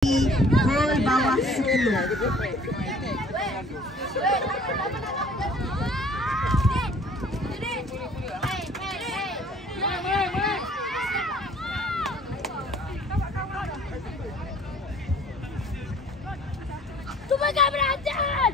gol bawah 10. Tumaga berajan!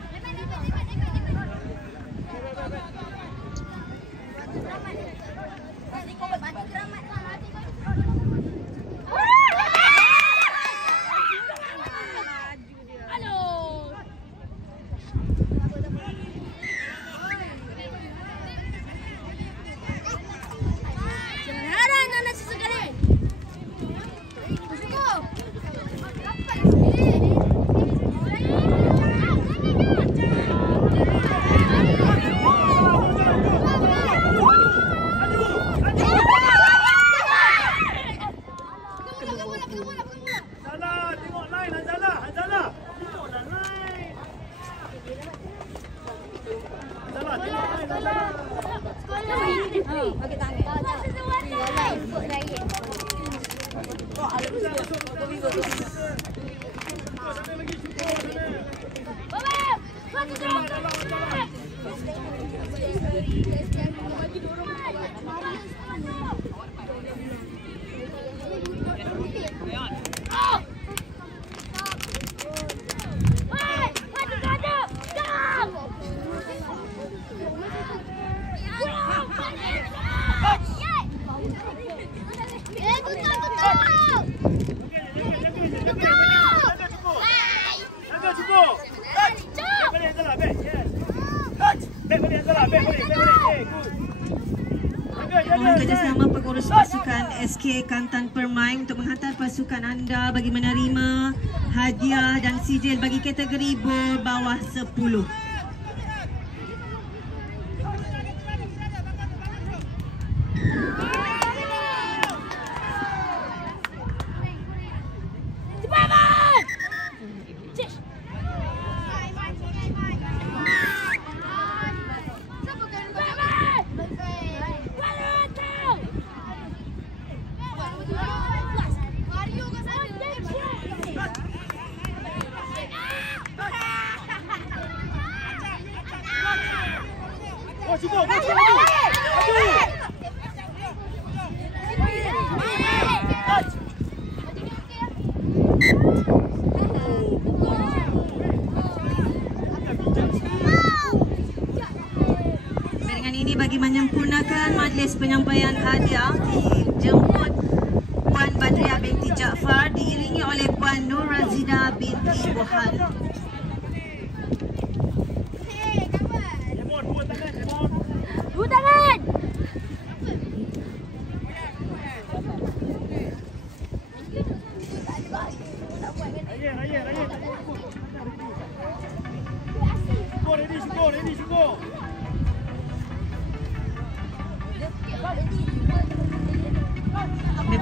Kerjasama pengurus pasukan SK Kantan Permai untuk menghantar pasukan anda bagi menerima hadiah dan sijil bagi kategori bol bawah 10. Dengan ini bagi menyempurnakan majlis penyampaian hadiah dijemput Puan Badriah binti Jaafar diiringi oleh Puan Nur Razida binti Bohan. Dua tangan!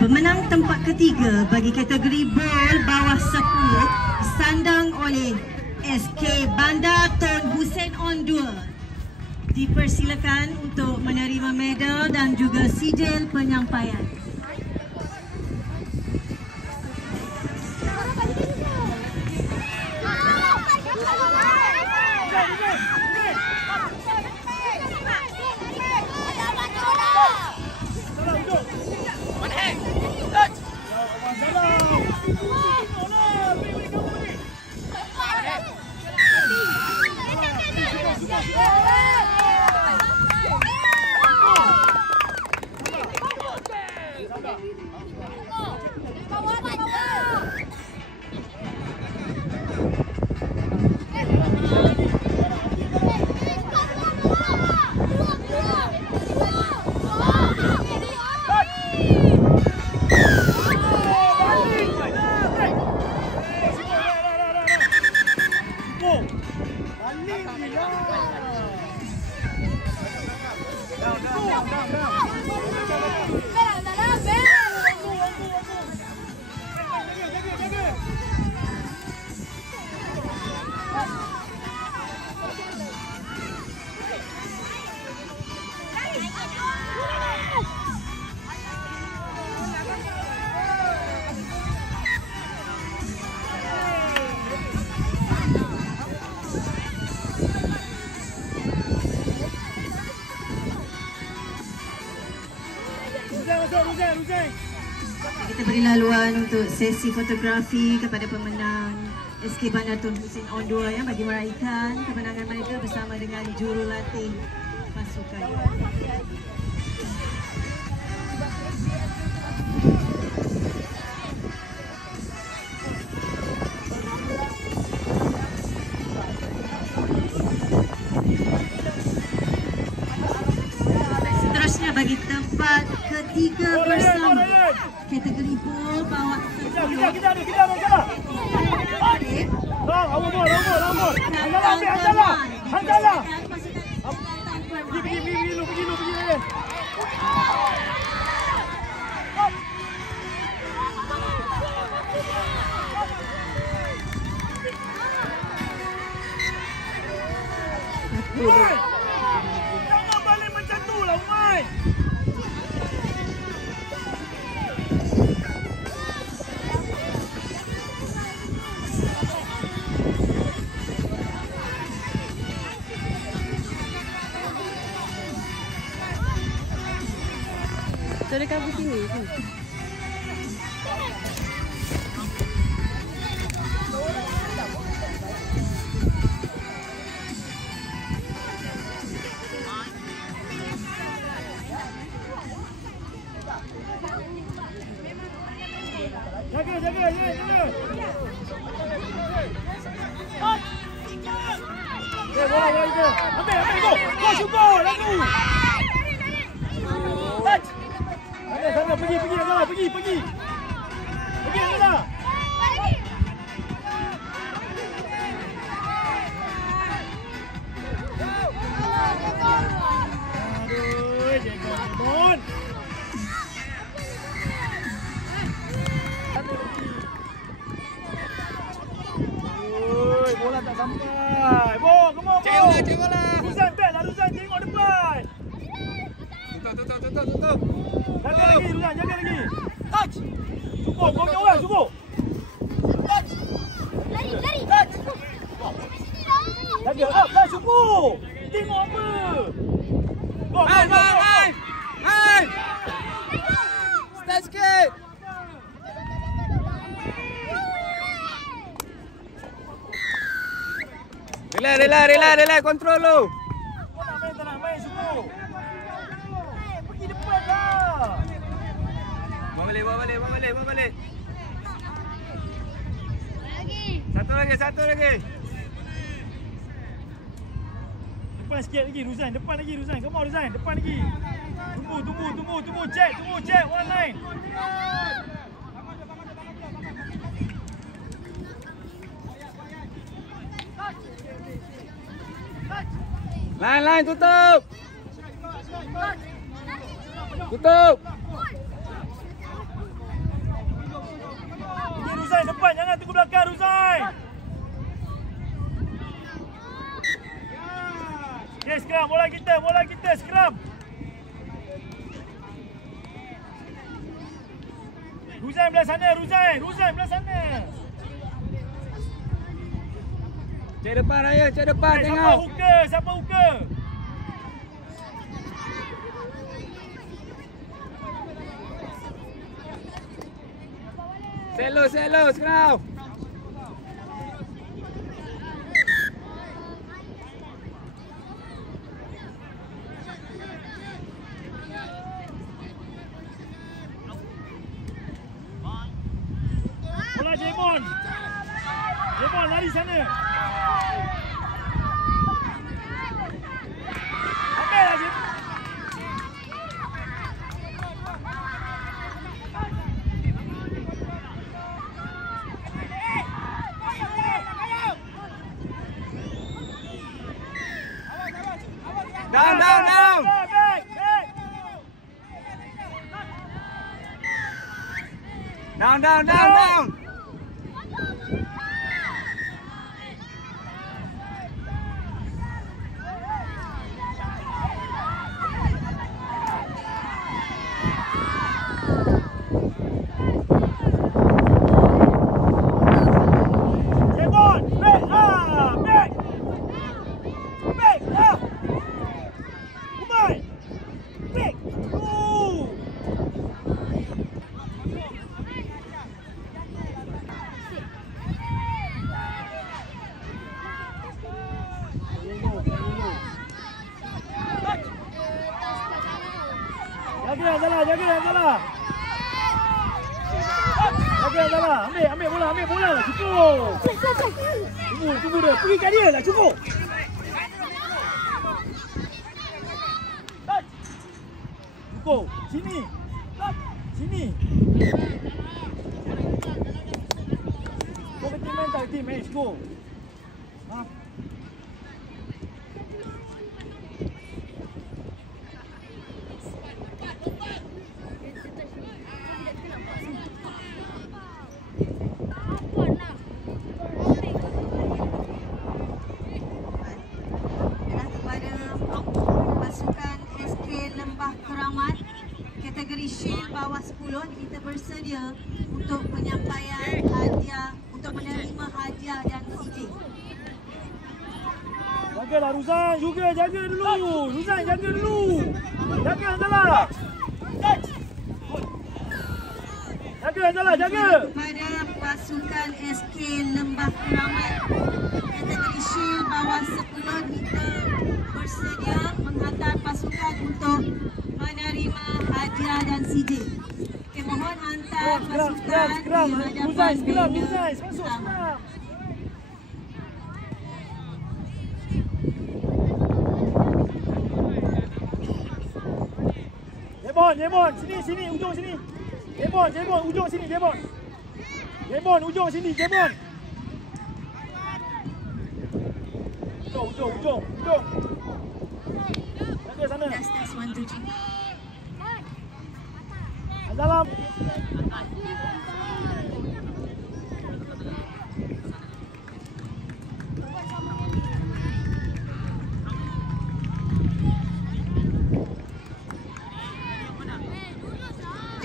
Pemenang tempat ketiga bagi kategori bol bawah 10 disandang oleh SK Bandar Tun Hussein On 2. Dipersilakan untuk menerima medal dan juga sijil penyampaian. Kita beri laluan untuk sesi fotografi kepada pemenang SK Bandar Tun Hussein On-2 yang bagi meraihkan kemenangan mereka bersama dengan jurulatih pasukan. Seterusnya bagi tempat ketiga bersama kategori bola bawah 10. Jangan balik macam tu lah, Umay. Dari kampus sini tu. Jaga. Bola itu. Ambil go. Go shoot goal lalu. Touch. Sana pergi sana pergi. Pergi sana. Aduh, Jemon. Oi, bola tak sampai. Come on. Cek bola. Ruzan back lah, Ruzan tengok depan. Tutup. Jaga lagi, Ruzan, jaga lagi. Touch. Cukup, kau punya orang, cukup. Touch. Lari. Touch. Jaga, up lah, cukup. Tengok apa. Go. Hai. Start sikit. Relax, kontrol lu. Tak nak main, cukup. Pergi depan lah. Bawa balik. Satu lagi. Depan sikit lagi, Ruzan. Come on, Ruzan. Depan lagi. Tunggu. Check. One line. Line, tutup. Ini Ruzan depan, jangan tunggu belakang, Ruzan. Okay, scrum. Bola kita, scrum. Ruzan belah sana, Ruzan belah sana. Cek depan Raya, tengok. Siapa hooker? Selo, scrum. Bola Jemon lari sana. Ambil lah Jemon. Down. Back. Down. salah, jaga yang salah. Jaga yang salah. Ambil bola lah. Cukup. Tunggu dia. Pergi kat dia lah, cukup. Cukup. Sini. Kau ke tim mental, tim match, go. Ha? Pasukan SK Lembah Keramat kategori Shield bawah 10 kita bersedia untuk penyampaian hadiah, untuk menerima hadiah dan CJ. Jagalah Ruzan juga, jaga dulu. Ruzan jaga dulu. Jaga yang salah. Jaga. Kepada pasukan SK Lembah Keramat kategori Shield bawah 10 kita bersedia menghantar pasukan untuk menerima hadiah dan CJ. Mohon hantar pasukan di hadapan Ruzan, banner masuk utama. seram. Jebon, sini, ujung sini. Jebon, ujung sini, Jebon. Ujung sini, Jebon. Ujung. Jaga sana. Test 1 2 3. Dalam.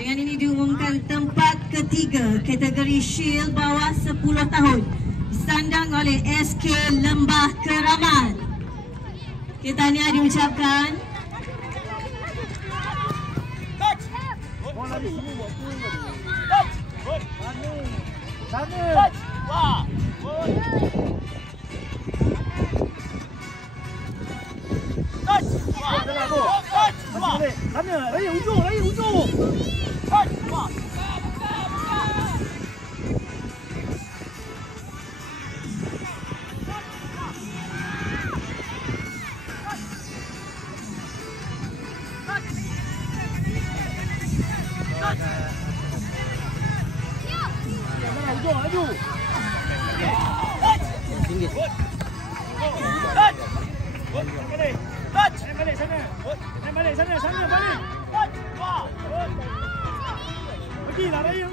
Dengan ini diumumkan tempat ketiga kategori Shield bawah 10 tahun disandang oleh SK Lembah Keramat. Tahniah diucapkan. Bola di sini buat tu. Sana. Wah. Sana, raya ujung. Ujung, laju. Balik sana. Pergilah raya.